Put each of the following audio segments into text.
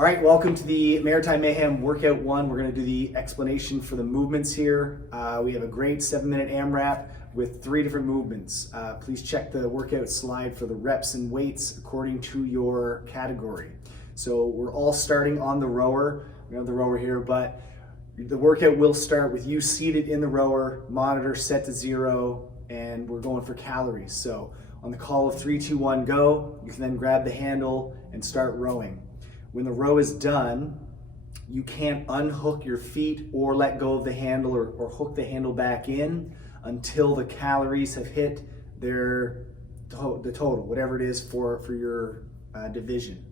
All right, welcome to the Maritime Mayhem Workout 1. We're going to do the explanation for the movements here. We have a great 7-minute AMRAP with 3 different movements. Please check the workout slide for the reps and weights according to your category. So we're all starting on the rower. We have the rower here, but the workout will start with you seated in the rower, monitor set to 0, and we're going for calories. So on the call of 3, 2, 1, go, you can then grab the handle and start rowing. When the row is done, you can't unhook your feet or let go of the handle or hook the handle back in until the calories have hit the total, whatever it is for your division.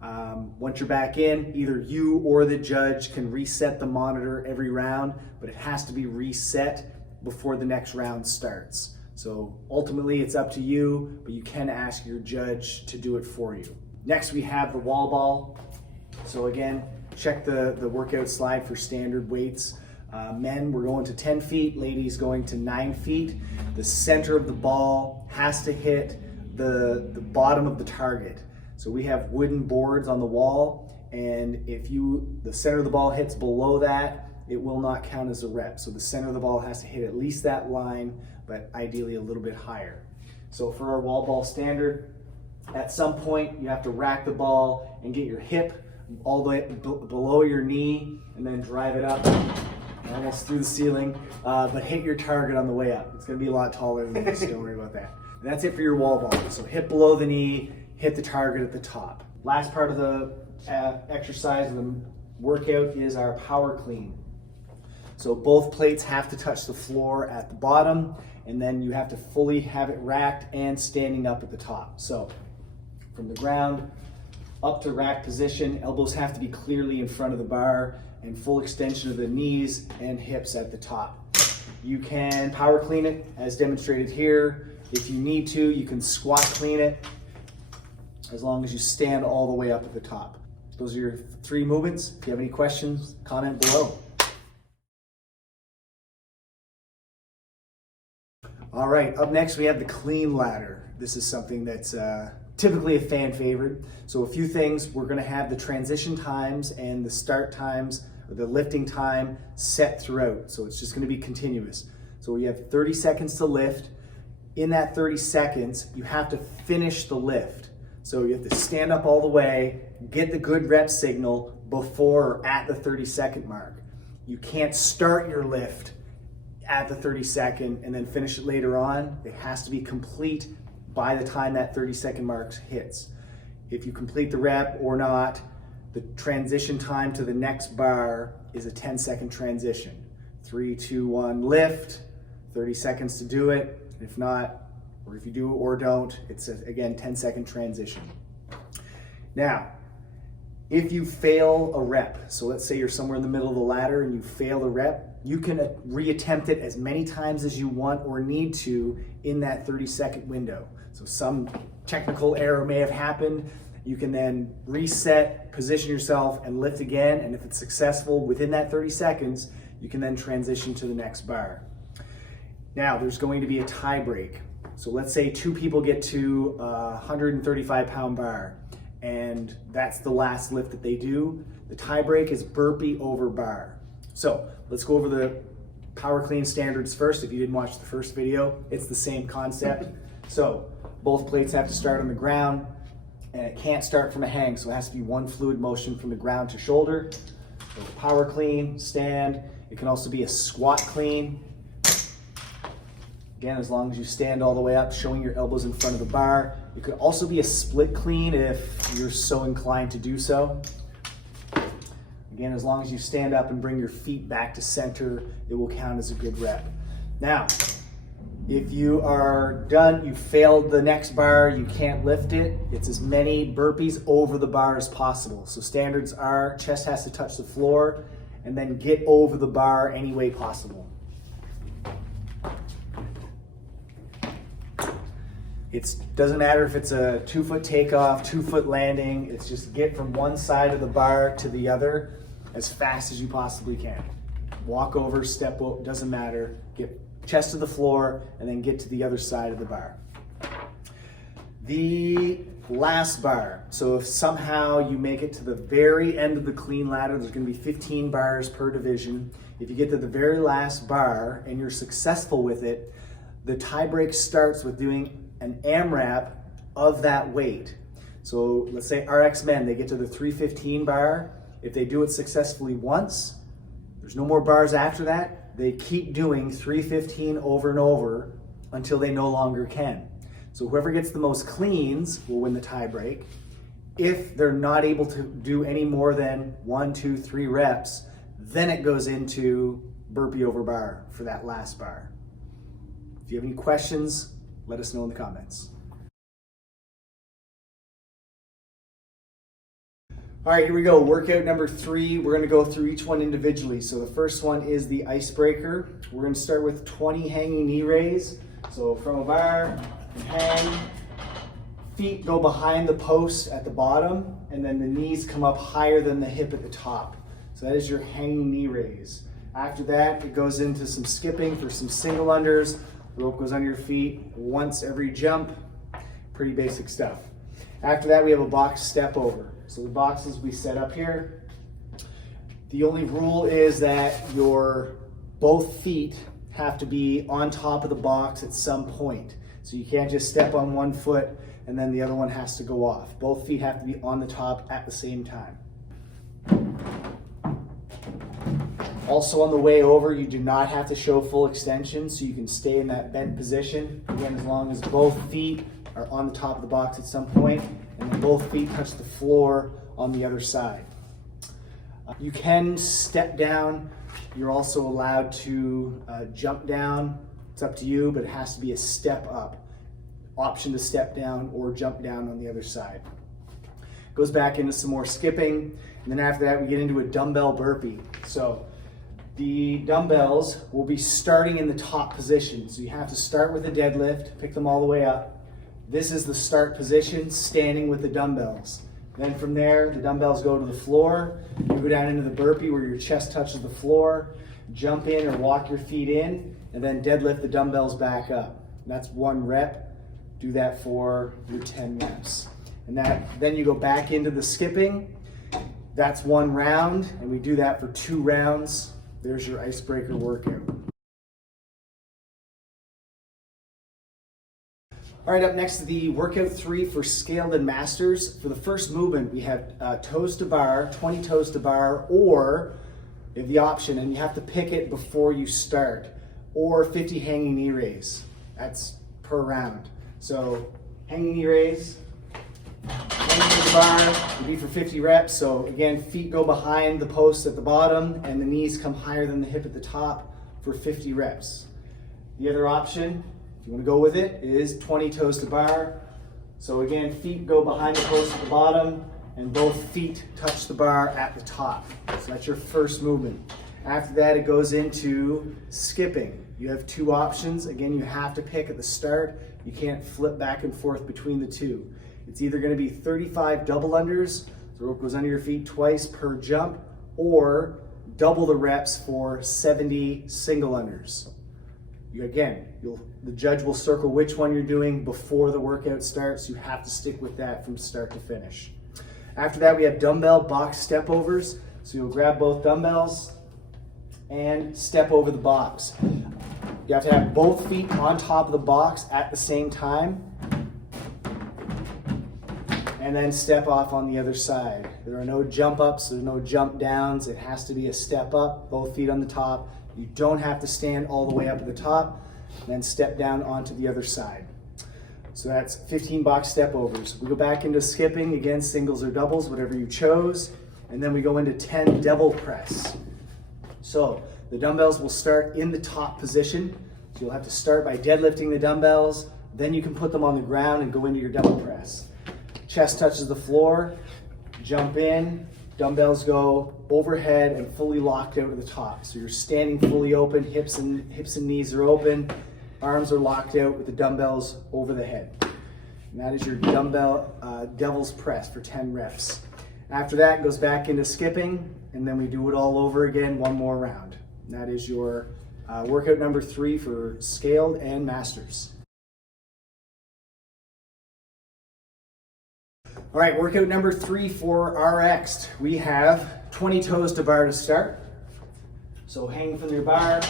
Once you're back in, either you or the judge can reset the monitor every round, but it has to be reset before the next round starts. So ultimately it's up to you, but you can ask your judge to do it for you. Next, we have the wall ball. So again, check the workout slide for standard weights. Men, we're going to 10 feet, ladies going to 9 feet. The center of the ball has to hit the bottom of the target. So we have wooden boards on the wall, and if the center of the ball hits below that, it will not count as a rep. So the center of the ball has to hit at least that line, but ideally a little bit higher. So for our wall ball standard, at some point, you have to rack the ball and get your hip all the way below your knee and then drive it up almost through the ceiling, but hit your target on the way up. It's going to be a lot taller than this, don't worry about that. And that's it for your wall ball. So hip below the knee, hit the target at the top. Last part of the exercise of the workout is our power clean. So both plates have to touch the floor at the bottom, and then you have to fully have it racked and standing up at the top. So from the ground up to rack position, elbows have to be clearly in front of the bar and full extension of the knees and hips at the top. You can power clean it as demonstrated here. If you need to, you can squat clean it as long as you stand all the way up at the top. Those are your 3 movements. If you have any questions, comment below. All right, up next we have the clean ladder. This is something that's typically a fan favorite. So a few things, we're gonna have the transition times and the start times, or the lifting time set throughout. So it's just gonna be continuous. So we have 30 seconds to lift. In that 30 seconds, you have to finish the lift. So you have to stand up all the way, get the good rep signal before or at the 30-second mark. You can't start your lift at the 30-second and then finish it later on. It has to be complete by the time that 30-second mark hits. If you complete the rep or not, the transition time to the next bar is a 10-second transition. 3, 2, 1, lift, 30 seconds to do it. If not, or if you do or don't, it's again 10-second transition. Now, if you fail a rep, so let's say you're somewhere in the middle of the ladder and you fail the rep, you can reattempt it as many times as you want or need to in that 30-second window. So some technical error may have happened. You can then reset, position yourself, and lift again. And if it's successful within that 30 seconds, you can then transition to the next bar. Now, there's going to be a tie break. So let's say 2 people get to a 135-pound bar, and that's the last lift that they do. The tie break is burpee over bar. So let's go over the power clean standards first. If you didn't watch the first video, it's the same concept. So both plates have to start on the ground, and it can't start from a hang, so it has to be one fluid motion from the ground to shoulder. So power clean, stand. It can also be a squat clean. Again, as long as you stand all the way up, showing your elbows in front of the bar. It could also be a split clean if you're so inclined to do so. Again, as long as you stand up and bring your feet back to center, it will count as a good rep. Now, if you are done, you failed the next bar, you can't lift it, it's as many burpees over the bar as possible. So standards are chest has to touch the floor and then get over the bar any way possible. It doesn't matter if it's a 2-foot takeoff, 2-foot landing, it's just get from one side of the bar to the other as fast as you possibly can. Walk over, step over, doesn't matter. Get chest to the floor and then get to the other side of the bar. The last bar. So if somehow you make it to the very end of the clean ladder, there's going to be 15 bars per division. If you get to the very last bar and you're successful with it, the tie break starts with doing an AMRAP of that weight. So let's say RX men, they get to the 315 bar. If they do it successfully once, there's no more bars after that. They keep doing 315 over and over until they no longer can. So whoever gets the most cleans will win the tie break. If they're not able to do any more than 1, 2, 3 reps, then it goes into burpee over bar for that last bar. If you have any questions, let us know in the comments. All right, here we go. Workout number 3. We're going to go through each one individually. So the first one is the Icebreaker. We're going to start with 20 hanging knee raise. So from a bar, hang, feet go behind the post at the bottom, and then the knees come up higher than the hip at the top. So that is your hanging knee raise. After that, it goes into some skipping for some single unders. The rope goes under your feet once every jump. Pretty basic stuff. After that, we have a box step over. So the boxes we set up here. The only rule is that your both feet have to be on top of the box at some point. So you can't just step on one foot and then the other one has to go off. Both feet have to be on the top at the same time. Also on the way over, you do not have to show full extension, so you can stay in that bent position. Again, as long as both feet are on the top of the box at some point, and then both feet touch the floor on the other side. You can step down. You're also allowed to jump down. It's up to you, but it has to be a step up. Option to step down or jump down on the other side. Goes back into some more skipping, and then after that we get into a dumbbell burpee. So the dumbbells will be starting in the top position. So you have to start with a deadlift, pick them all the way up. This is the start position, standing with the dumbbells. Then from there, the dumbbells go to the floor. You go down into the burpee where your chest touches the floor, jump in or walk your feet in, and then deadlift the dumbbells back up. And that's 1 rep. Do that for your 10 reps. And then you go back into the skipping. That's 1 round, and we do that for 2 rounds. There's your Icebreaker workout. All right, up next to the workout 3 for scaled and masters. For the first movement, we have toes to bar, 20 toes to bar, or you have the option, and you have to pick it before you start, or 50 hanging knee raise. That's per round. So hanging knee raise, hanging to the bar would be for 50 reps. So again, feet go behind the post at the bottom, and the knees come higher than the hip at the top for 50 reps. The other option, if you want to go with it, is 20 toes to bar. So again, feet go behind the post at the bottom and both feet touch the bar at the top. So that's your first movement. After that, it goes into skipping. You have 2 options. Again, you have to pick at the start. You can't flip back and forth between the 2. It's either going to be 35 double unders, the rope goes under your feet twice per jump, or double the reps for 70 single unders. The judge will circle which one you're doing before the workout starts. You have to stick with that from start to finish. After that, we have dumbbell box step overs. So you'll grab both dumbbells and step over the box. You have to have both feet on top of the box at the same time, and then step off on the other side. There are no jump ups, there's no jump downs. It has to be a step up, both feet on the top. You don't have to stand all the way up at the top, then step down onto the other side. So that's 15 box step overs. We go back into skipping, again, singles or doubles, whatever you chose. And then we go into 10 devil press. So the dumbbells will start in the top position. So you'll have to start by deadlifting the dumbbells, then you can put them on the ground and go into your devil press. Chest touches the floor, jump in, dumbbells go overhead and fully locked out at the top. So you're standing fully open, hips and knees are open, arms are locked out with the dumbbells over the head. And that is your dumbbell devil's press for 10 reps. After that, it goes back into skipping, and then we do it all over again, 1 more round. And that is your workout number 3 for scaled and masters. All right, workout number 3 for RX. We have 20 toes to bar to start. So hang from your bar,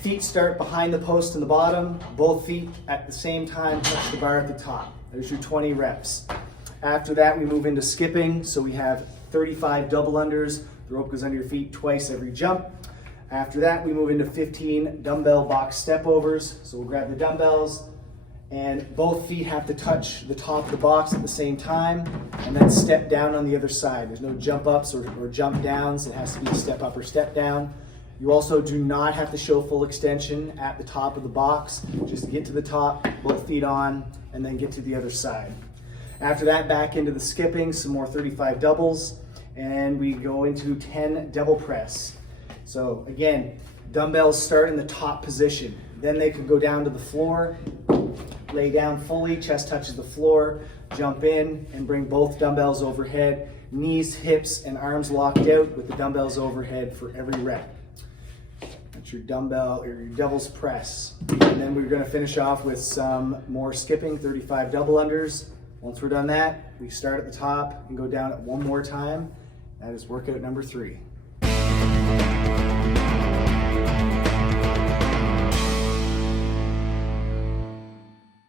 feet start behind the post in the bottom, both feet at the same time touch the bar at the top. There's your 20 reps. After that, we move into skipping. So we have 35 double unders. The rope goes under your feet twice every jump. After that, we move into 15 dumbbell box step overs. So we'll grab the dumbbells, and both feet have to touch the top of the box at the same time, and then step down on the other side. There's no jump ups or jump downs. It has to be step up or step down. You also do not have to show full extension at the top of the box. Just get to the top, both feet on, and then get to the other side. After that, back into the skipping, some more 35 doubles, and we go into 10 double press. So again, dumbbells start in the top position. Then they can go down to the floor, lay down fully, chest touches the floor, jump in and bring both dumbbells overhead, knees, hips, and arms locked out with the dumbbells overhead for every rep. That's your dumbbell or your devil's press. And then we're gonna finish off with some more skipping, 35 double unders. Once we're done that, we start at the top and go down at one more time. That is workout number 3.